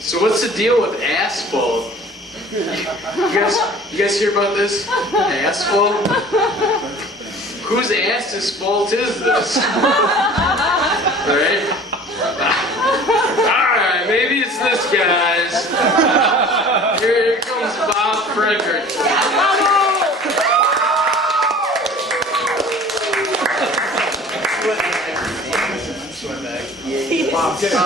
So what's the deal with asphalt? You guys hear about this? Asphalt? Whose ass's fault is this? Right? Alright, maybe it's this guy's. Here comes Bob Fredericks. Bob, get it,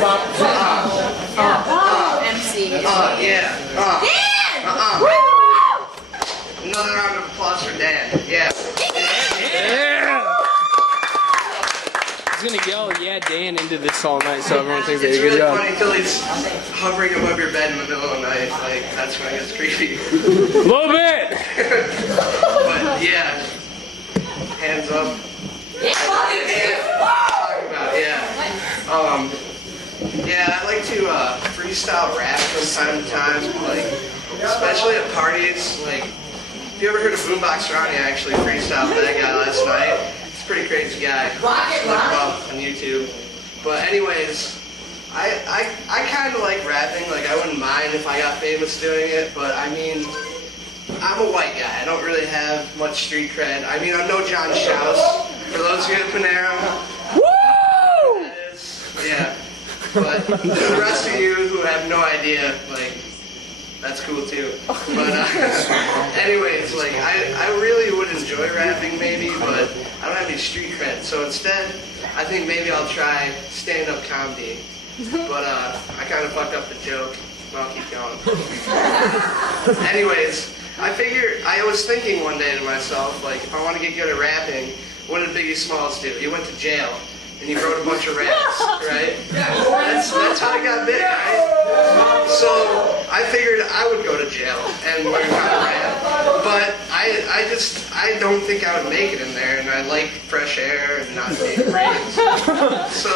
Bob. MC. Yeah. Dan! Another round of applause for Dan. Yeah. He's gonna yell, yeah, Dan, into this all night, so everyone thinks they It's did a good really job. funny until he's hovering above your bed in the middle of the night. Like, that's when it gets creepy. A little bit! But, yeah. Hands up. Talking about, yeah. Yeah, I like to freestyle rap from time to time, like, especially at parties. Like, if you ever heard of Boombox Ronnie, I actually freestyled that guy last night. He's a pretty crazy guy. Look him up on YouTube. But anyways, I kind of like rapping. Like, I wouldn't mind if I got famous doing it, but I mean, I'm a white guy. I don't really have much street cred. I mean, I'm no John Schaus. For those of you at Panera. Woo! That is, yeah. But the rest of you who have no idea, like, that's cool too. But anyways, like, I really would enjoy rapping maybe, but I don't have any street cred. So instead, I think maybe I'll try stand-up comedy. But I kind of fucked up the joke. But I'll keep going. Anyways, I was thinking one day to myself, like, if I want to get good at rapping, what did Biggie Smalls do? He went to jail. And he wrote a bunch of raps, right? That's how I got big, right? So I figured I would go to jail and learn how to rap. But I don't think I would make it in there, and I like fresh air and not being raised. So,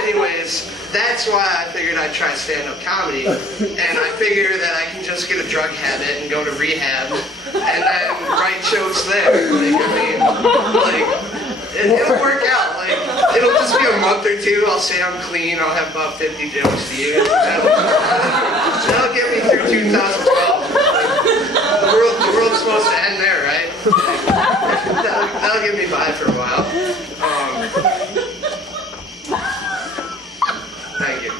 anyways, that's why I figured I'd try stand-up comedy. And I figure that I can just get a drug habit and go to rehab and then write jokes there. Like, I mean, like, it'll work out. Like, it'll just be a month or two. I'll say I'm clean. I'll have about 50 jokes to use. That'll get me through 2012. The world's supposed to end there, right? That'll get me by for a while. Thank you.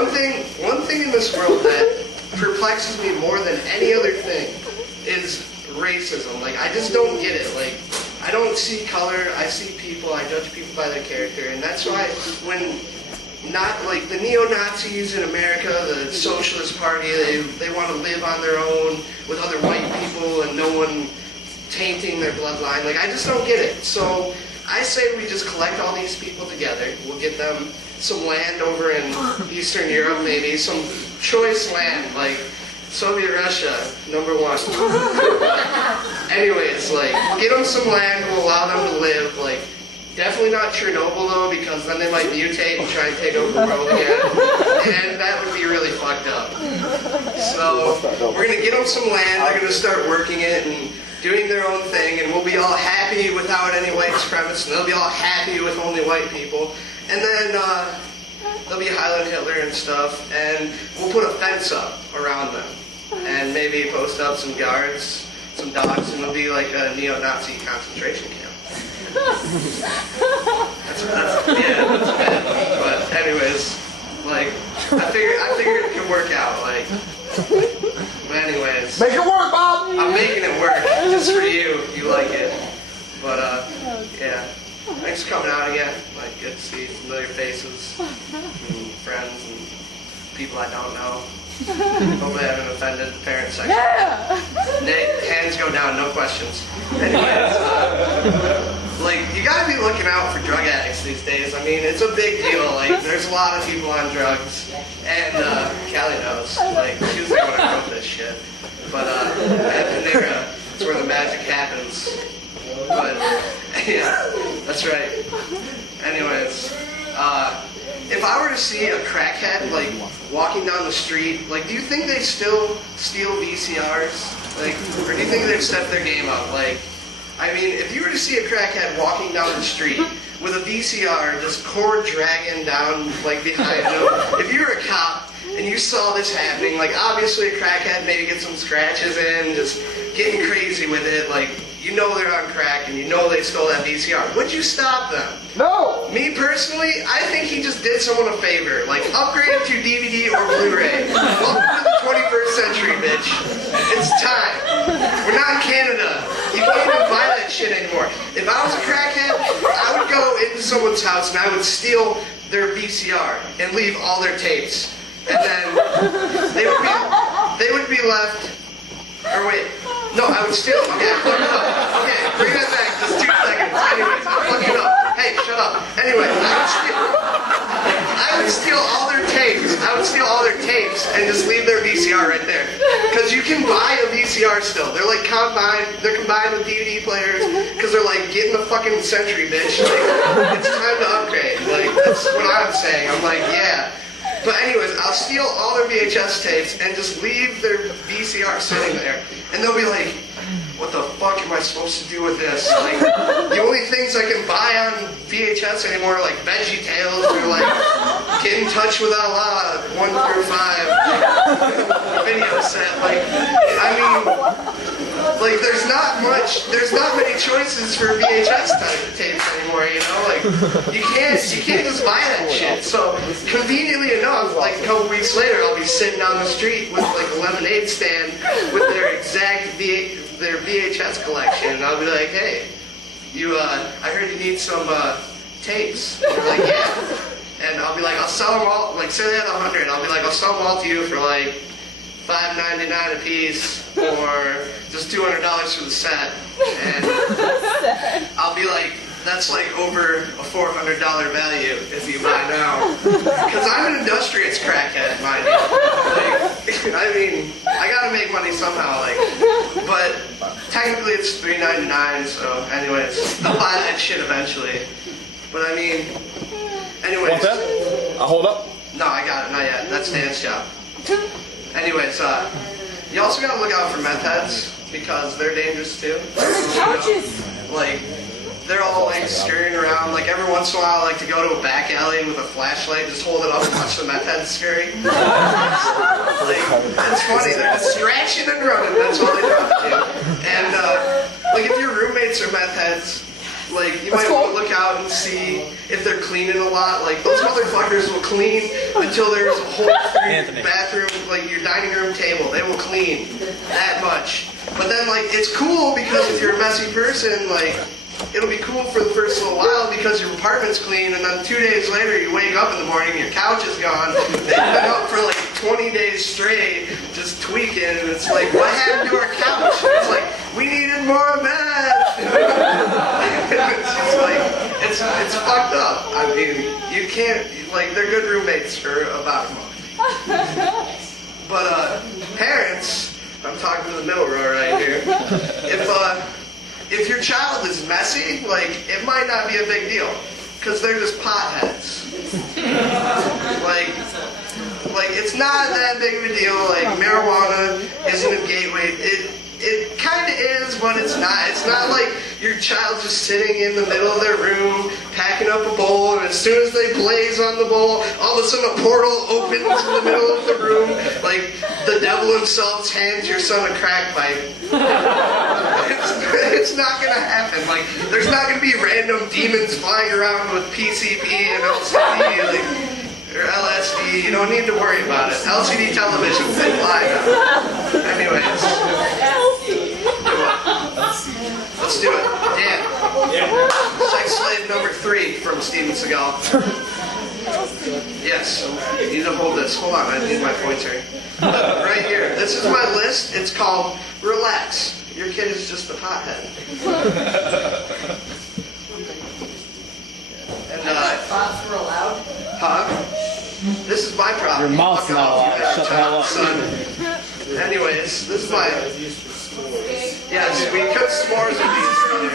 Anyways, one thing in this world that perplexes me more than any other thing is racism. Like, I just don't get it. Like, I don't see color, I see people, I judge people by their character, and that's why when not like the neo-Nazis in America, the Socialist Party, they want to live on their own with other white people and no one tainting their bloodline. Like, I just don't get it. So I say we just collect all these people together. We'll get them some land over in Eastern Europe, maybe some choice land, like Soviet Russia, #1. Anyways, like, get them some land, we'll allow them to live, like, definitely not Chernobyl though, because then they might mutate and try and take over the world again, and that would be really fucked up. So, we're gonna get them some land, they're gonna start working it and doing their own thing, and we'll be all happy without any white supremacists, and they'll be all happy with only white people, and then, there'll be Highland Hitler and stuff, and we'll put a fence up around them. And maybe post up some guards, some dogs, and it'll be like a neo-Nazi concentration camp. That's bad. But anyways, like, I figured it could work out, like. But anyways. Make it work, Bob! I'm making it work, just for you, if you like it. But, yeah. Thanks for coming out again. Like, good to see familiar faces, and friends, and people I don't know. Hopefully I haven't offended the parent section. Hands go down, no questions. Anyways, like, you gotta be looking out for drug addicts these days. I mean, it's a big deal. Like, there's a lot of people on drugs. And, Callie knows. Like, she was the one who wrote this shit. But, at Panera, it's where the magic happens. But, yeah, that's right. Anyways, if I were to see a crackhead, like, walking down the street, like, do you think they still steal VCRs? Like, or do you think they'd step their game up? Like, I mean, if you were to see a crackhead walking down the street, VCR, this cord dragging down like behind him. If you were a cop and you saw this happening, like obviously a crackhead maybe get some scratches in, just getting crazy with it, like you know they're on crack and you know they stole that VCR. Would you stop them? No! Me personally, I think he just did someone a favor. Like, upgrade it to DVD or Blu-ray. Welcome to the 21st century, bitch. It's time. We're not in Canada. You can't even buy that shit anymore. If I was a crackhead, I would go into someone's house and I would steal their VCR and leave all their tapes. And then they would be left. Or wait. No, I would steal. Okay, I'm fucking up. Okay, bring that back. Just 2 seconds. Anyways, I'm fucking up. Hey, shut up. Anyway, I would steal all their tapes. I would steal all their tapes and just leave their VCR right there. Because you can buy a VCR still. They're like combined. They're combined with DVD players. Because they're like, get in the fucking century, bitch. Like, it's time to upgrade. Like, that's what I'm saying. I'm like, yeah. But anyways, I'll steal all their VHS tapes and just leave their VCR sitting there. And they'll be like, what the fuck am I supposed to do with this? Like, the only things I can buy on VHS anymore are like Veggie Tales or like Get in Touch with Allah 1 through 5 video set. Like, I mean, like there's not many choices for VHS tapes anymore, you know? Like, you can't just buy that shit. So, conveniently enough, like a couple weeks later, I'll be sitting down the street with like a lemonade stand with their exact their VHS collection, and I'll be like, hey, I heard you need some tapes. And they're like, yeah. And I'll be like, I'll sell them all, like say they had 100, I'll be like, I'll sell them all to you for like $5.99 a piece, or just $200 for the set. And I'll be like, that's like over a $400 value if you buy now. Because I'm an industrious crackhead, mind you. Like, I mean, I gotta make money somehow, like, but technically it's $3.99, so anyways, I'll buy that shit eventually. But I mean, anyways. Want that? I'll hold up. No, I got it, not yet. That's Dan's job. Anyways, you also gotta look out for meth heads, because they're dangerous too. Couches! Like, they're all like scurrying around. Like every once in a while, I like to go to a back alley with a flashlight, just hold it up and watch the meth heads scurry. Like, it's funny. They're just scratching and running. That's all they know how to do. And like if your roommates are meth heads, like you might want to look out and see if they're cleaning a lot. Like those motherfuckers will clean until there's a whole bathroom, like your dining room table. They will clean that much. But then like it's cool because if you're a messy person, like it'll be cool for the first little while because your apartment's clean, and then 2 days later you wake up in the morning, your couch is gone. They've been up for like 20 days straight, just tweaking, and it's like, what happened to our couch? It's like, we needed more meth. It's just like, it's fucked up. I mean, you can't, like, they're good roommates for about a month. But parents, I'm talking to the middle row right here. If your child is messy, like, it might not be a big deal, because they're just potheads. Like, it's not that big of a deal. Like, marijuana isn't a gateway. It kind of is, but it's not. It's not like your child just sitting in the middle of their room, packing up a bowl, and as soon as they blaze on the bowl, all of a sudden a portal opens in the middle of the room, like the devil himself hands your son a crack pipe. It's not gonna happen. Like, there's not gonna be random demons flying around with PCP and LCD, like, or LSD. You don't need to worry about it. LCD televisions, they fly now. Anyways. Let's do it. Dan. Sex slave number 3 from Steven Seagal. Yes. You need to hold this. Hold on, I need my pointer. Right here. This is my list. It's called Relax. Your kid is just a hothead. And Thoughts were allowed? huh? This is my problem. Your mouth's Fuck not off, allowed. you got Shut the hell up. son. Anyways, this is my... Yes, we cooked s'mores with these earlier.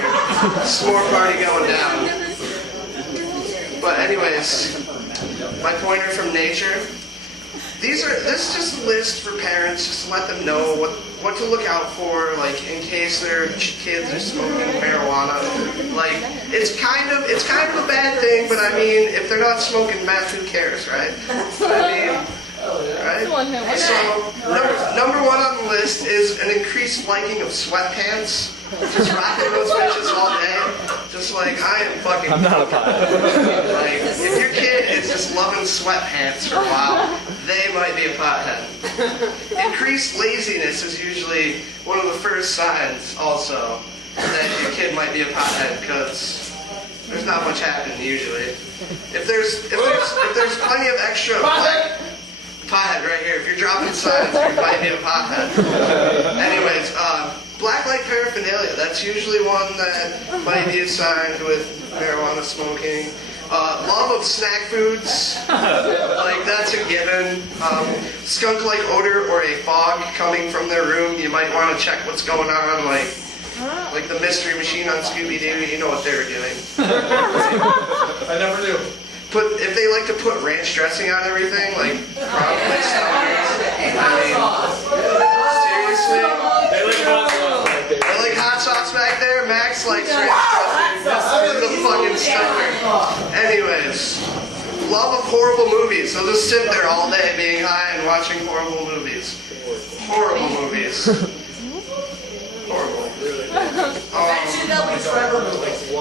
S'more party going down. But anyways, my pointer from nature. This is just a list for parents, just to let them know what what to look out for, like in case their kids are smoking marijuana. Like it's kind of a bad thing, but I mean, if they're not smoking meth, who cares, right? I mean. Right? So, number one on the list is an increased liking of sweatpants. Just rocking those bitches all day. Just like, I am fucking... I'm not a pothead. Like, if your kid is just loving sweatpants for a while, they might be a pothead. Increased laziness is usually one of the first signs, also, that your kid might be a pothead, because there's not much happening usually. If there's plenty of extra... Pothead right here. If you're dropping signs, you might be a pothead. Anyways, black light paraphernalia. That's usually one that might be assigned with marijuana smoking. Love of snack foods. Like, that's a given. Skunk-like odor or a fog coming from their room. You might want to check what's going on. Like the mystery machine on Scooby-Doo. You know what they were doing. I never knew. If they like to put ranch dressing on everything, like probably stoners. Seriously? They like hot sauce back there? Max likes ranch dressing. This is a fucking stoner. Anyways, love of horrible movies. They'll just sit there all day being high and watching horrible movies. Horrible movies. Horrible. Eventually they'll be forever movies.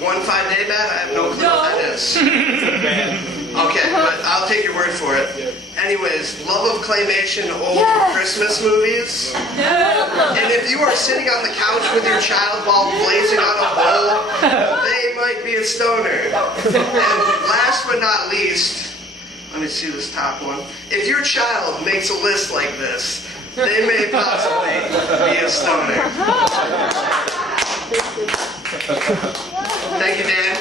One 5-day bat? I have no clue what that is. Okay, but I'll take your word for it. Anyways, love of claymation old Christmas movies. And if you are sitting on the couch with your child while blazing on a bowl, they might be a stoner. And last but not least, let me see this top one. If your child makes a list like this, they may possibly be a stoner. Thank you, Dan.